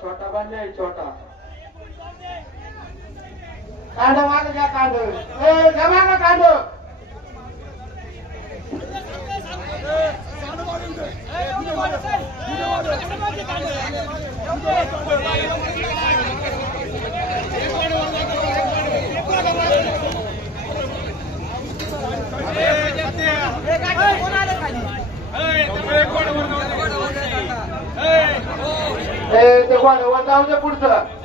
छोटा बनलाय छोटा कांड माग घ्या कांड जमा ना कांड ते कोण जाऊ दे पुढचं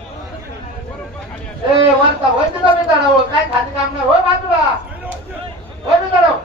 वरता वरती कमी चढावं काय खाली काम नाही हो बाजूला वरती चढव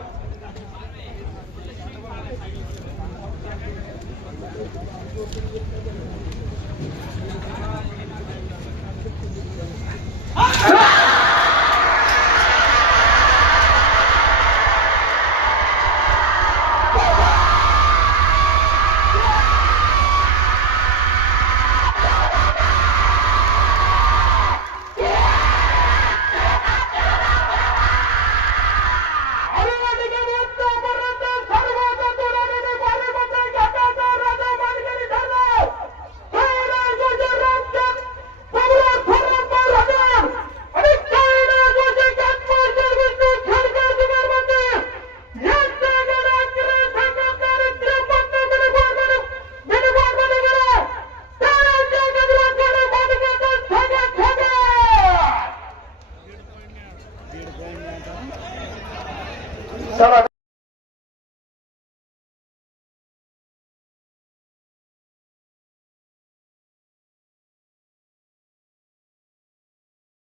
चला